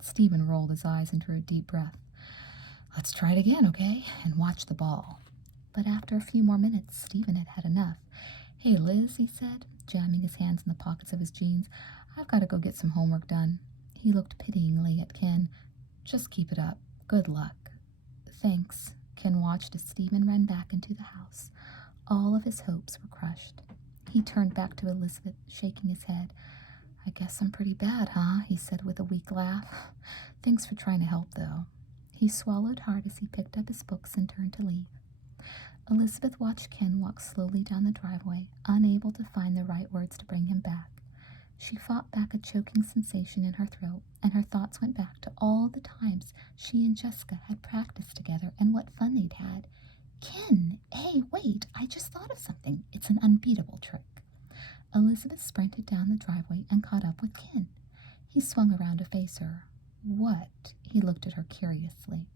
Stephen rolled his eyes and drew a deep breath. Let's try it again, okay? And watch the ball. But after a few more minutes, Stephen had had enough. Hey, Liz, he said, jamming his hands in the pockets of his jeans. I've got to go get some homework done. He looked pityingly at Ken. Just keep it up. Good luck. Thanks. Ken watched as Stephen ran back into the house. All of his hopes were crushed. He turned back to Elizabeth, shaking his head. I guess I'm pretty bad, huh? He said with a weak laugh. Thanks for trying to help, though. He swallowed hard as he picked up his books and turned to leave. Elizabeth watched Ken walk slowly down the driveway, unable to find the right words to bring him back. She fought back a choking sensation in her throat, and her thoughts went back to all the times she and Jessica had practiced together and what fun they'd had. Ken, hey, wait, I just thought of something. It's an unbeatable trick. Elizabeth sprinted down the driveway and caught up with Ken. He swung around to face her. What? He looked at her curiously.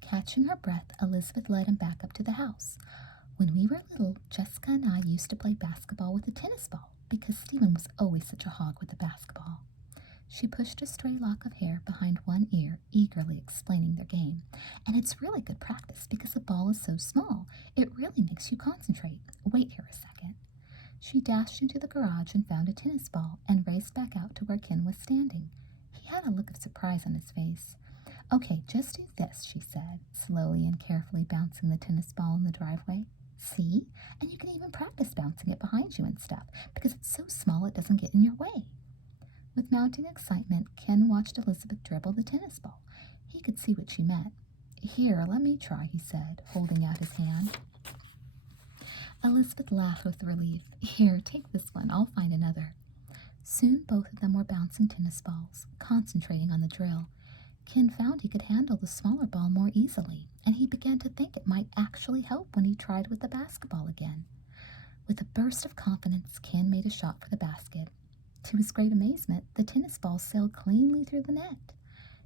Catching her breath, Elizabeth led him back up to the house. When we were little, Jessica and I used to play basketball with a tennis ball because Stephen was always such a hog with the basketball. She pushed a stray lock of hair behind one ear, eagerly explaining their game. And it's really good practice because the ball is so small. It really makes you concentrate. Wait here a second. She dashed into the garage and found a tennis ball and raced back out to where Ken was standing. He had a look of surprise on his face. Okay, just do this, she said, slowly and carefully bouncing the tennis ball in the driveway. See? And you can even practice bouncing it behind you and stuff, because it's so small it doesn't get in your way. With mounting excitement, Ken watched Elizabeth dribble the tennis ball. He could see what she meant. Here, let me try, he said, holding out his hand. Elizabeth laughed with relief. Here, take this one. I'll find another. Soon both of them were bouncing tennis balls, concentrating on the drill. Ken found he could handle the smaller ball more easily, and he began to think it might actually help when he tried with the basketball again. With a burst of confidence, Ken made a shot for the basket. To his great amazement, the tennis ball sailed cleanly through the net.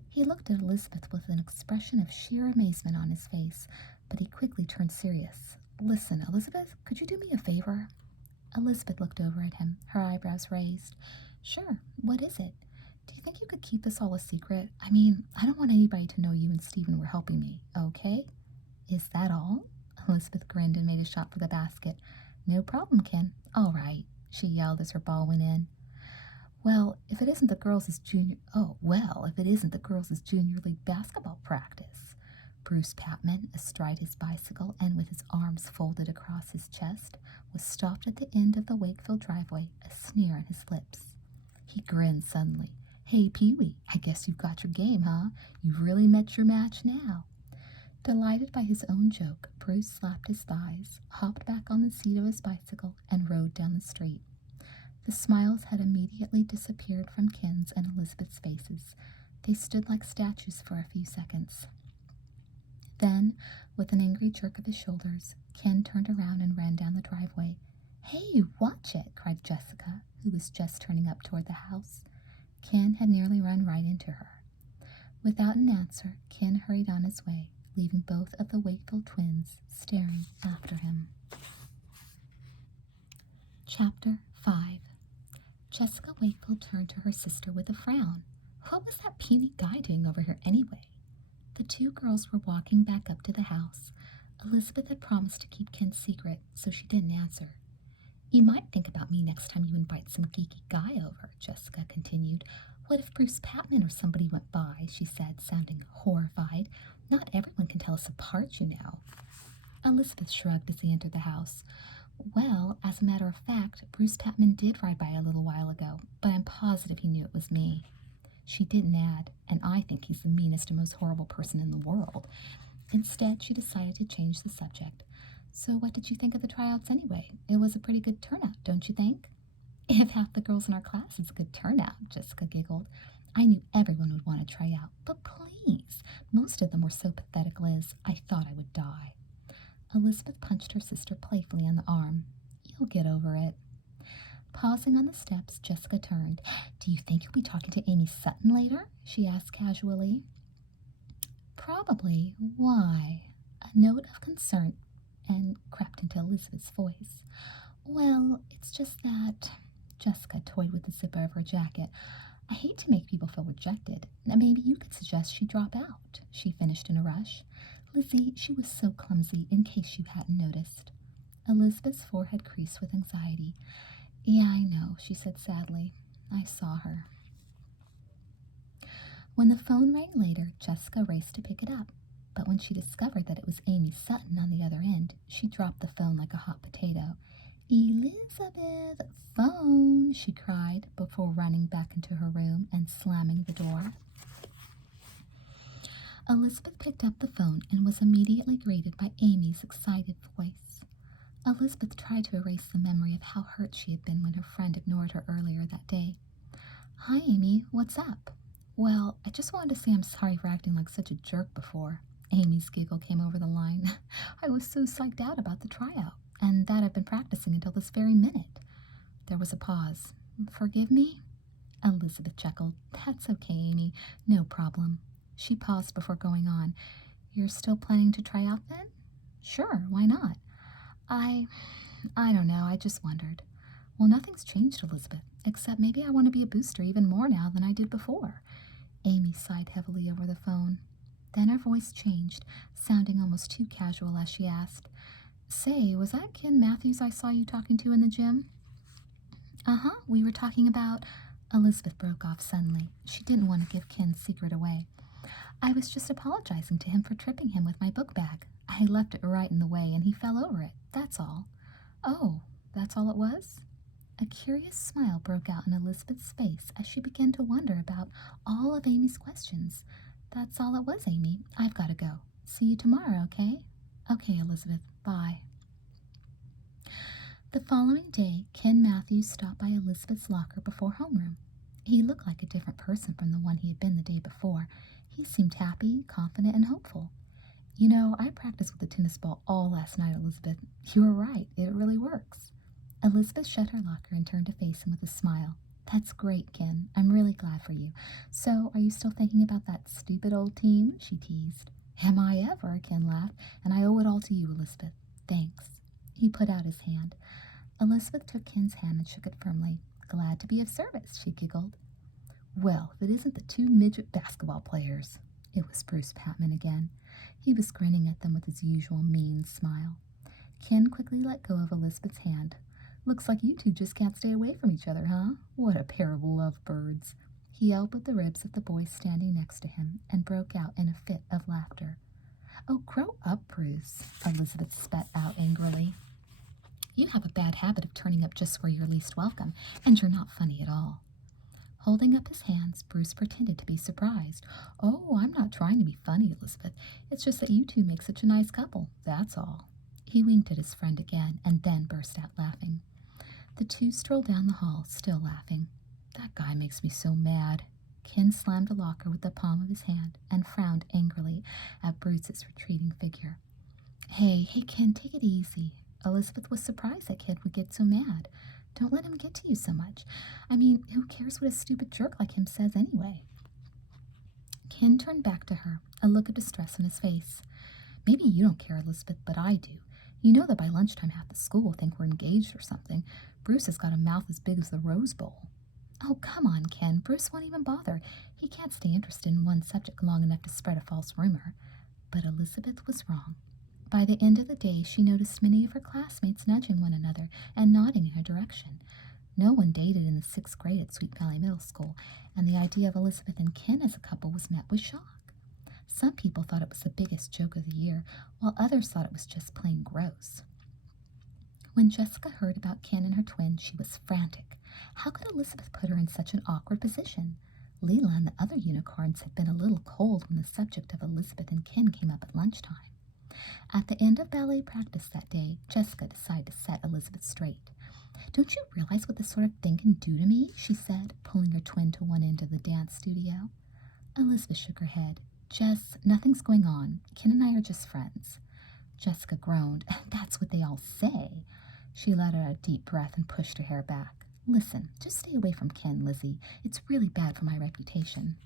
He looked at Elizabeth with an expression of sheer amazement on his face, but he quickly turned serious. Listen, Elizabeth, could you do me a favor? Elizabeth looked over at him, her eyebrows raised. Sure, what is it? Do you think you to keep this all a secret? I mean, I don't want anybody to know you and Stephen were helping me, okay? Is that all? Elizabeth grinned and made a shot for the basket. No problem, Ken. All right, she yelled as her ball went in. If it isn't the girls' junior league basketball practice. Bruce Patman, astride his bicycle and with his arms folded across his chest, was stopped at the end of the Wakefield driveway, a sneer on his lips. He grinned suddenly. Hey, Pee-wee, I guess you've got your game, huh? You've really met your match now. Delighted by his own joke, Bruce slapped his thighs, hopped back on the seat of his bicycle, and rode down the street. The smiles had immediately disappeared from Ken's and Elizabeth's faces. They stood like statues for a few seconds. Then, with an angry jerk of his shoulders, Ken turned around and ran down the driveway. Hey, watch it, cried Jessica, who was just turning up toward the house. Ken had nearly run right into her. Without an answer, Ken hurried on his way, leaving both of the Wakefield twins staring after him. Chapter 5. Jessica Wakefield turned to her sister with a frown. What was that puny guy doing over here anyway? The two girls were walking back up to the house. Elizabeth had promised to keep Ken's secret, so she didn't answer. You might think about me next time you invite some geeky guy over, Jessica continued. What if Bruce Patman or somebody went by, she said, sounding horrified. Not everyone can tell us apart, you know. Elizabeth shrugged as they entered the house. Well, as a matter of fact, Bruce Patman did ride by a little while ago, but I'm positive he knew it was me. She didn't add, and I think he's the meanest and most horrible person in the world. Instead, she decided to change the subject. So what did you think of the tryouts anyway? It was a pretty good turnout, don't you think? If half the girls in our class is a good turnout, Jessica giggled. I knew everyone would want to try out, but please, most of them were so pathetic, Liz, I thought I would die. Elizabeth punched her sister playfully on the arm. You'll get over it. Pausing on the steps, Jessica turned. Do you think you'll be talking to Amy Sutton later? She asked casually. Probably. Why? A note of concern and crept into Elizabeth's voice. Well, it's just that... Jessica toyed with the zipper of her jacket. I hate to make people feel rejected. Now maybe you could suggest she drop out, she finished in a rush. Lizzie, she was so clumsy, in case you hadn't noticed. Elizabeth's forehead creased with anxiety. Yeah, I know, she said sadly. I saw her. When the phone rang later, Jessica raced to pick it up. But when she discovered that it was Amy Sutton on the other end, she dropped the phone like a hot potato. Elizabeth, phone, she cried before running back into her room and slamming the door. Elizabeth picked up the phone and was immediately greeted by Amy's excited voice. Elizabeth tried to erase the memory of how hurt she had been when her friend ignored her earlier that day. Hi, Amy. What's up? Well, I just wanted to say I'm sorry for acting like such a jerk before. Amy's giggle came over the line. I was so psyched out about the tryout, and that I've been practicing until this very minute. There was a pause. Forgive me? Elizabeth chuckled. That's okay, Amy. No problem. She paused before going on. You're still planning to try out then? Sure, why not? I don't know, I just wondered. Well, nothing's changed, Elizabeth, except maybe I want to be a booster even more now than I did before. Amy sighed heavily over the phone. Then her voice changed, sounding almost too casual as she asked, Say, was that Ken Matthews I saw you talking to in the gym? Uh-huh, we were talking about... Elizabeth broke off suddenly. She didn't want to give Ken's secret away. I was just apologizing to him for tripping him with my book bag. I left it right in the way and he fell over it, that's all. Oh, that's all it was? A curious smile broke out in Elizabeth's face as she began to wonder about all of Amy's questions. That's all it was, Amy. I've got to go. See you tomorrow, okay? Okay, Elizabeth. Bye. The following day, Ken Matthews stopped by Elizabeth's locker before homeroom. He looked like a different person from the one he had been the day before. He seemed happy, confident, and hopeful. You know, I practiced with the tennis ball all last night, Elizabeth. You were right. It really works. Elizabeth shut her locker and turned to face him with a smile. That's great, Ken. I'm really glad for you. So, are you still thinking about that stupid old team? She teased. Am I ever? Ken laughed. And I owe it all to you, Elizabeth. Thanks. He put out his hand. Elizabeth took Ken's hand and shook it firmly. Glad to be of service, she giggled. Well, if it isn't the two midget basketball players. It was Bruce Patman again. He was grinning at them with his usual mean smile. Ken quickly let go of Elizabeth's hand. Looks like you two just can't stay away from each other, huh? What a pair of lovebirds. He elbowed the ribs of the boy standing next to him and broke out in a fit of laughter. Oh, grow up, Bruce, Elizabeth spat out angrily. You have a bad habit of turning up just where you're least welcome, and you're not funny at all. Holding up his hands, Bruce pretended to be surprised. Oh, I'm not trying to be funny, Elizabeth. It's just that you two make such a nice couple, that's all. He winked at his friend again and then burst out laughing. The two strolled down the hall, still laughing. That guy makes me so mad. Ken slammed a locker with the palm of his hand and frowned angrily at Bruce's retreating figure. Hey, Ken, take it easy. Elizabeth was surprised that Ken would get so mad. Don't let him get to you so much. I mean, who cares what a stupid jerk like him says anyway? Ken turned back to her, a look of distress on his face. Maybe you don't care, Elizabeth, but I do. You know that by lunchtime half the school will think we're engaged or something. Bruce has got a mouth as big as the Rose Bowl. Oh, come on, Ken. Bruce won't even bother. He can't stay interested in one subject long enough to spread a false rumor. But Elizabeth was wrong. By the end of the day, she noticed many of her classmates nudging one another and nodding in her direction. No one dated in the 6th grade at Sweet Valley Middle School, and the idea of Elizabeth and Ken as a couple was met with shock. Some people thought it was the biggest joke of the year, while others thought it was just plain gross. When Jessica heard about Ken and her twin, she was frantic. How could Elizabeth put her in such an awkward position? Leela and the other unicorns had been a little cold when the subject of Elizabeth and Ken came up at lunchtime. At the end of ballet practice that day, Jessica decided to set Elizabeth straight. Don't you realize what this sort of thing can do to me? She said, pulling her twin to one end of the dance studio. Elizabeth shook her head. Jess, nothing's going on. Ken and I are just friends. Jessica groaned. That's what they all say. She let out a deep breath and pushed her hair back. Listen, just stay away from Ken, Lizzie. It's really bad for my reputation.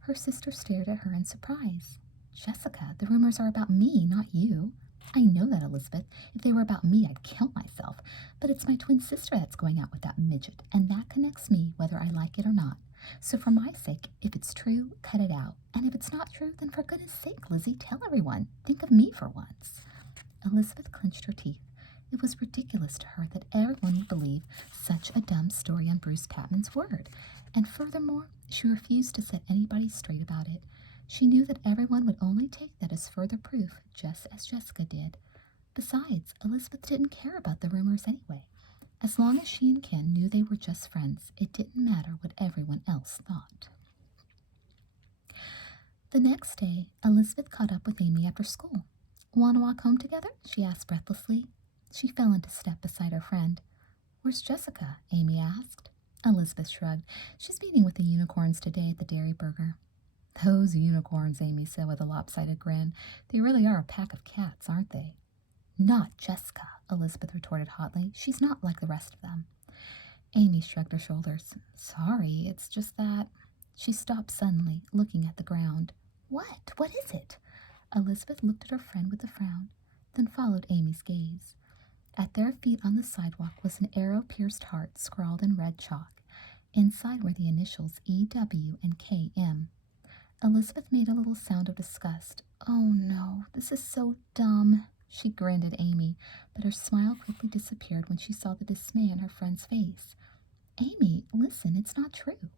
Her sister stared at her in surprise. Jessica, the rumors are about me, not you. I know that, Elizabeth. If they were about me, I'd kill myself. But it's my twin sister that's going out with that midget, and that connects me whether I like it or not. So for my sake, if it's true, cut it out. And if it's not true, then for goodness sake, Lizzie, tell everyone. Think of me for once. Elizabeth clenched her teeth. It was ridiculous to her that everyone would believe such a dumb story on Bruce Patman's word. And furthermore, she refused to set anybody straight about it. She knew that everyone would only take that as further proof, just as Jessica did. Besides, Elizabeth didn't care about the rumors anyway. As long as she and Ken knew they were just friends, it didn't matter what everyone else thought. The next day, Elizabeth caught up with Amy after school. Want to walk home together? She asked breathlessly. She fell into step beside her friend. Where's Jessica? Amy asked. Elizabeth shrugged. She's meeting with the unicorns today at the Dairy Burger. Those unicorns, Amy said with a lopsided grin. They really are a pack of cats, aren't they? Not Jessica, Elizabeth retorted hotly. She's not like the rest of them. Amy shrugged her shoulders. Sorry, it's just that... She stopped suddenly, looking at the ground. What? What is it? Elizabeth looked at her friend with a frown, then followed Amy's gaze. At their feet on the sidewalk was an arrow-pierced heart scrawled in red chalk. Inside were the initials E.W. and K.M. Elizabeth made a little sound of disgust. Oh no, this is so dumb. She grinned at Amy, but her smile quickly disappeared when she saw the dismay on her friend's face. Amy, listen, it's not true.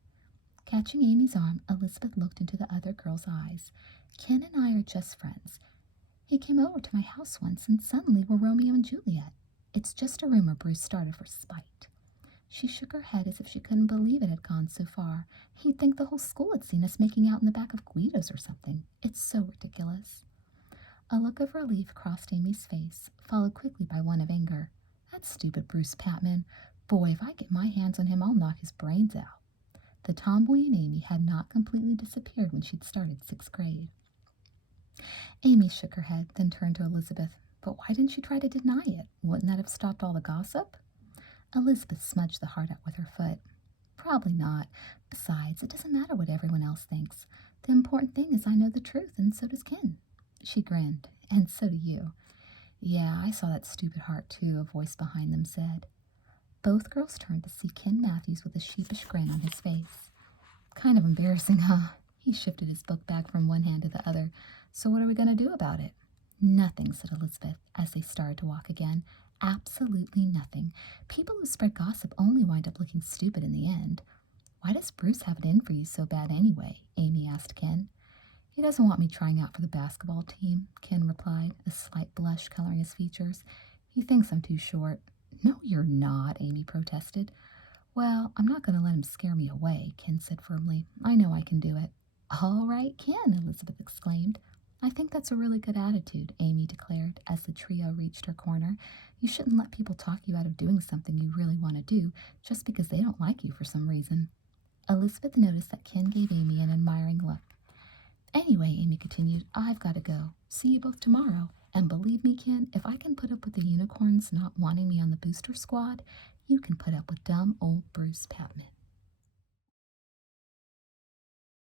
Catching Amy's arm, Elizabeth looked into the other girl's eyes. Ken and I are just friends. He came over to my house once, and suddenly we're Romeo and Juliet. It's just a rumor Bruce started for spite. She shook her head as if she couldn't believe it had gone so far. He'd think the whole school had seen us making out in the back of Guido's or something. It's so ridiculous. A look of relief crossed Amy's face, followed quickly by one of anger. That stupid Bruce Patman. Boy, if I get my hands on him, I'll knock his brains out. The tomboy in Amy had not completely disappeared when she'd started 6th grade. Amy shook her head, then turned to Elizabeth. But why didn't she try to deny it? Wouldn't that have stopped all the gossip? Elizabeth smudged the heart out with her foot. Probably not. Besides, it doesn't matter what everyone else thinks. The important thing is I know the truth, and so does Ken. She grinned. And so do you. Yeah, I saw that stupid heart too, a voice behind them said. Both girls turned to see Ken Matthews with a sheepish grin on his face. Kind of embarrassing, huh? He shifted his book bag from one hand to the other. So what are we going to do about it? Nothing, said Elizabeth, as they started to walk again. Absolutely nothing. People who spread gossip only wind up looking stupid in the end. Why does Bruce have it in for you so bad anyway? Amy asked Ken. He doesn't want me trying out for the basketball team, Ken replied, a slight blush coloring his features. He thinks I'm too short. No, you're not, Amy protested. Well, I'm not going to let him scare me away, Ken said firmly. I know I can do it. All right, Ken, Elizabeth exclaimed. I think that's a really good attitude, Amy declared as the trio reached her corner. You shouldn't let people talk you out of doing something you really want to do just because they don't like you for some reason. Elizabeth noticed that Ken gave Amy an admiring look. Anyway, Amy continued, I've got to go. See you both tomorrow. And believe me, Ken, if I can put up with the unicorns not wanting me on the booster squad, you can put up with dumb old Bruce Patman.